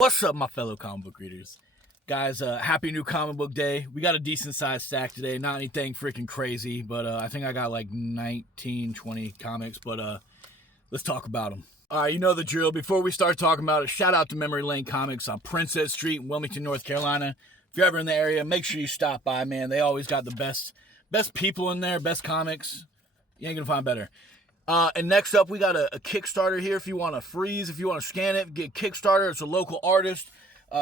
What's up, my fellow comic book readers? Guys, happy new comic book day. We got a decent sized stack today. Not anything freaking crazy, but I think I got like 19, 20 comics, but let's talk about them. All right, you know the drill. Before we start talking about it, shout out to Memory Lane Comics on Princess Street in Wilmington, North Carolina. If you're ever in the area, make sure you stop by, man. They always got the best people in there, best comics. You ain't gonna find better. And next up, we got a Kickstarter here. If you want to freeze, if you want to scan it, get Kickstarter. It's a local artist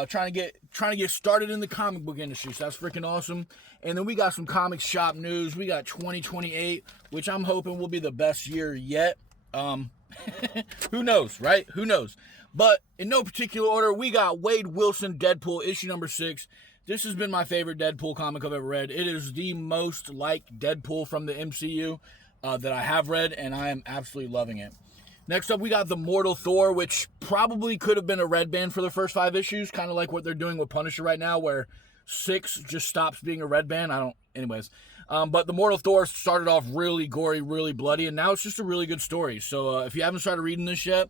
trying to get started in the comic book industry. So that's freaking awesome. And then we got some comic shop news. We got 2028, which I'm hoping will be the best year yet. Who knows, right? Who knows? But in no particular order, we got Wade Wilson Deadpool issue number 6. This has been my favorite Deadpool comic I've ever read. It is the most like Deadpool from the MCU that I have read, and I am absolutely loving it. Next up, we got The Mortal Thor, which probably could have been a red band for the first 5 issues, kind of like what they're doing with Punisher right now, where 6 just stops being a red band. But The Mortal Thor started off really gory, really bloody, and now it's just a really good story. So if you haven't started reading this yet,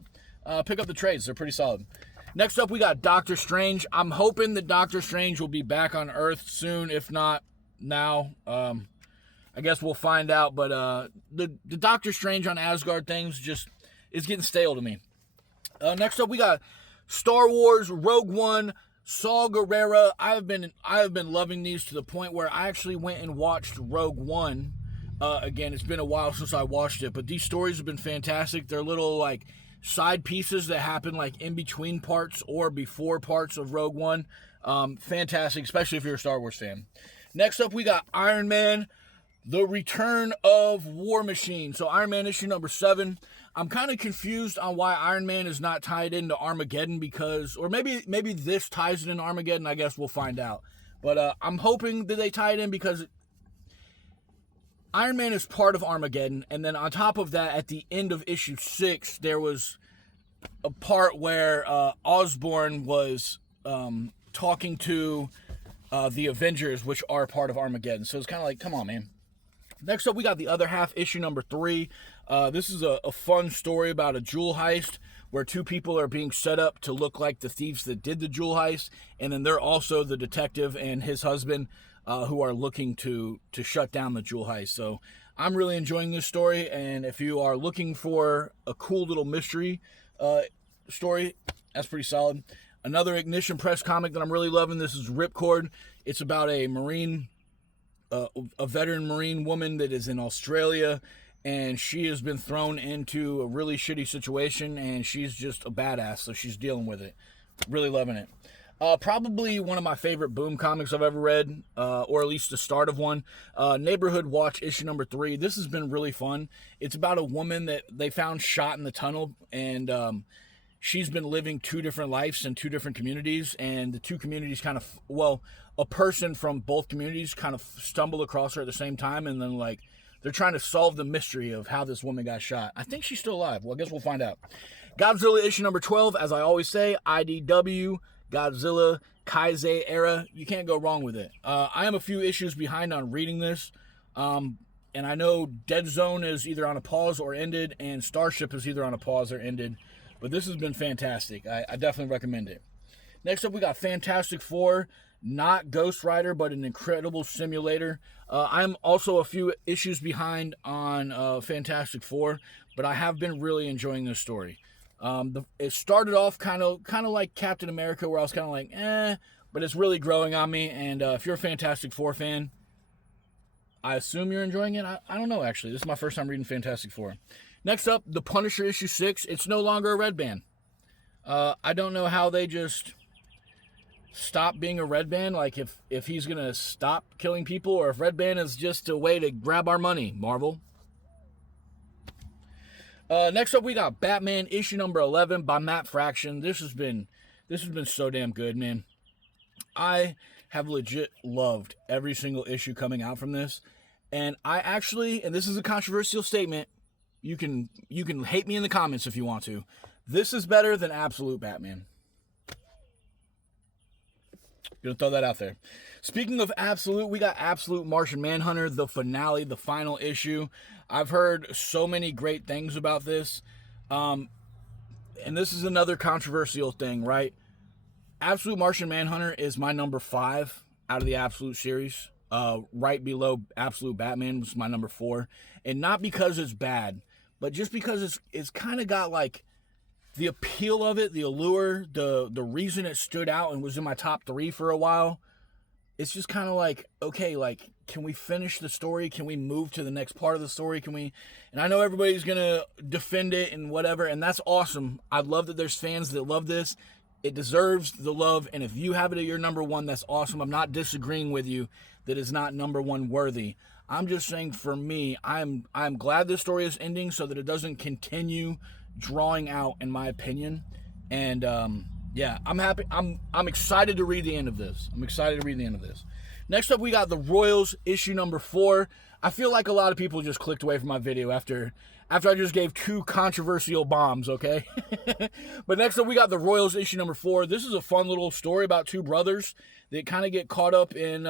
pick up the trades. They're pretty solid. Next up, we got Doctor Strange. I'm hoping that Doctor Strange will be back on Earth soon, if not now. I guess we'll find out, but the Doctor Strange on Asgard things just is getting stale to me. Next up, we got Star Wars Rogue One, Saw Gerrera. I have been loving these to the point where I actually went and watched Rogue One again. It's been a while since I watched it, but these stories have been fantastic. They're little like side pieces that happen like in between parts or before parts of Rogue One. Fantastic, especially if you're a Star Wars fan. Next up, we got Iron Man, The Return of War Machine. So Iron Man issue number 7. I'm kind of confused on why Iron Man is not tied into Armageddon or maybe this ties it into Armageddon. I guess we'll find out. But I'm hoping that they tie it in because Iron Man is part of Armageddon. And then on top of that, at the end of issue 6, there was a part where Osborn was talking to the Avengers, which are part of Armageddon. So it's kind of like, come on, man. Next up, we got The Other Half, issue number 3. This is a fun story about a jewel heist where 2 people are being set up to look like the thieves that did the jewel heist, and then they're also the detective and his husband who are looking to shut down the jewel heist. So I'm really enjoying this story, and if you are looking for a cool little mystery story, that's pretty solid. Another Ignition Press comic that I'm really loving, this is Ripcord. It's about a veteran Marine woman that is in Australia, and she has been thrown into a really shitty situation, and she's just a badass, so she's dealing with it. Really loving it. Probably one of my favorite Boom comics I've ever read, or at least the start of one. Neighborhood Watch, issue number 3. This has been really fun. It's about a woman that they found shot in the tunnel, and she's been living 2 different lives in 2 different communities, and the 2 communities a person from both communities kind of stumbled across her at the same time, and then like they're trying to solve the mystery of how this woman got shot. I think she's still alive. Well, I guess we'll find out. Godzilla issue number 12, as I always say, IDW, Godzilla, Kaizei era. You can't go wrong with it. I am a few issues behind on reading this, and I know Dead Zone is either on a pause or ended, and Starship is either on a pause or ended, but this has been fantastic. I definitely recommend it. Next up, we got Fantastic Four, not Ghost Rider, but an incredible simulator. I'm also a few issues behind on Fantastic Four, but I have been really enjoying this story. It started off kind of like Captain America, where I was kind of like, but it's really growing on me. And if you're a Fantastic Four fan, I assume you're enjoying it. I don't know, actually. This is my first time reading Fantastic Four. Next up, The Punisher issue 6. It's no longer a red band. I don't know how they just stop being a red band, like if he's gonna stop killing people, or if red band is just a way to grab our money, Marvel. Next up, we got Batman issue number 11 by Matt Fraction. This has been so damn good, man. I have legit loved every single issue coming out from this, and and this is a controversial statement, you can hate me in the comments if you want to, this is better than Absolute Batman. Gonna throw that out there. Speaking of Absolute, we got Absolute Martian Manhunter, the finale, the final issue. I've heard so many great things about this. And this is another controversial thing, right? Absolute Martian Manhunter is my number 5 out of the Absolute series. Right below Absolute Batman was my number 4. And not because it's bad, but just because it's kind of got like the appeal of it, the allure, the reason it stood out and was in my top 3 for a while. It's just kind of like, okay, like, can we finish the story? Can we move to the next part of the story? Can we? And I know everybody's going to defend it and whatever, and that's awesome. I love that there's fans that love this. It deserves the love, and if you have it at your number 1, that's awesome. I'm not disagreeing with you that it's not number 1 worthy. I'm just saying, for me, I'm glad this story is ending so that it doesn't continue drawing out, in my opinion. And yeah, I'm happy. I'm excited to read the end of this. Next up, we got The Royals, issue number 4. I feel like a lot of people just clicked away from my video after I just gave 2 controversial bombs, okay? But next up, we got The Royals, issue number 4. This is a fun little story about 2 brothers that kind of get caught up in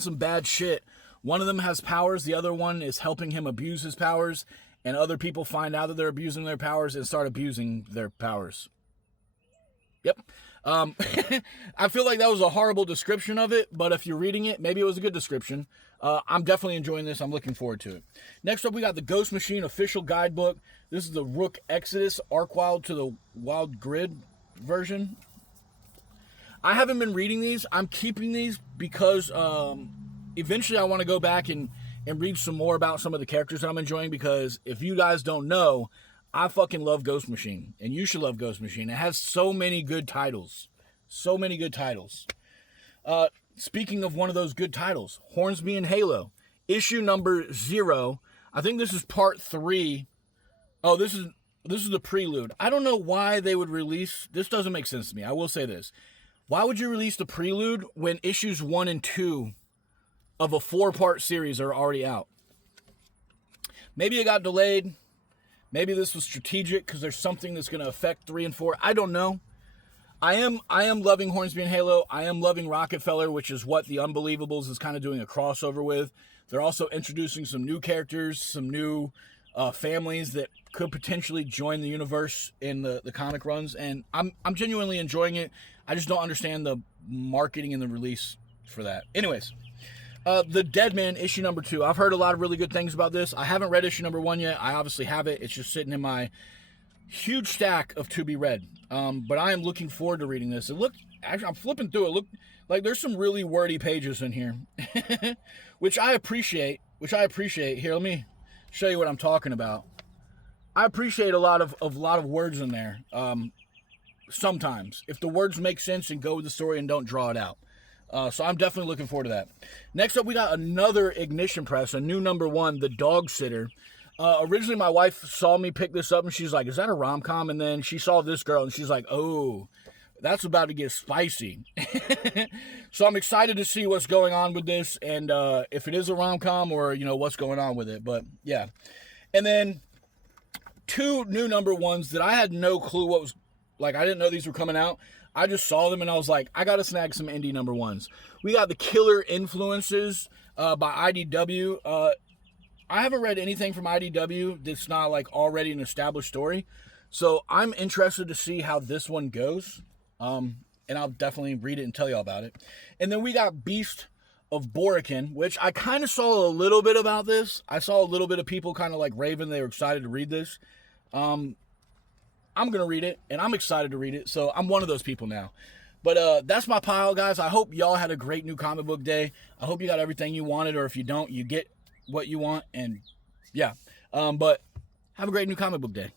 some bad shit. One of them has powers. The other one is helping him abuse his powers. And other people find out that they're abusing their powers and start abusing their powers. Yep. I feel like that was a horrible description of it, but if you're reading it, maybe it was a good description. I'm definitely enjoying this. I'm looking forward to it. Next up, we got the Ghost Machine official guidebook. This is the Rook Exodus Arcwild to the Wild Grid version. I haven't been reading these. I'm keeping these because eventually I want to go back and read some more about some of the characters that I'm enjoying, because if you guys don't know, I fucking love Ghost Machine, and you should love Ghost Machine. It has so many good titles. Speaking of one of those good titles, Hornsby and Halo, issue number 0. I think this is part 3. Oh, this is the prelude. I don't know why they would release, this doesn't make sense to me. I will say this. Why would you release the prelude when issues 1 and 2 of a 4-part series are already out? Maybe it got delayed. Maybe this was strategic because there's something that's going to affect 3 and 4. I don't know. I am loving Hornsby and Halo. I am loving Rockefeller, which is what The Unbelievables is kind of doing a crossover with. They're also introducing some new characters, some new families that could potentially join the universe in the comic runs, and I'm genuinely enjoying it. I just don't understand the marketing and the release for that. Anyways, The Deadman, issue number 2. I've heard a lot of really good things about this. I haven't read issue number 1 yet. I obviously have it. It's just sitting in my huge stack of to be read. But I am looking forward to reading this. Actually, I'm flipping through it. Look, like there's some really wordy pages in here, which I appreciate. Here, let me show you what I'm talking about. I appreciate a lot of words in there. Sometimes, if the words make sense and go with the story and don't draw it out. So I'm definitely looking forward to that. Next up, we got another Ignition Press, a new number 1, The Dog Sitter. Originally, my wife saw me pick this up, and she's like, is that a rom-com? And then she saw this girl, and she's like, oh, that's about to get spicy. So I'm excited to see what's going on with this, and if it is a rom-com or, what's going on with it. But, yeah. And then 2 new number 1s that I had no clue what was, like, I didn't know these were coming out. I just saw them and I was like, I gotta snag some indie number 1s. We got The Killer Influences by IDW. I haven't read anything from IDW that's not like already an established story. So I'm interested to see how this one goes. And I'll definitely read it and tell y'all about it. And then we got Beast of Borican, which I kind of saw a little bit about this. I saw a little bit of people kind of like raving. They were excited to read this. I'm going to read it, and I'm excited to read it, so I'm one of those people now. But that's my pile, guys. I hope y'all had a great new comic book day. I hope you got everything you wanted, or if you don't, you get what you want, and yeah. But have a great new comic book day.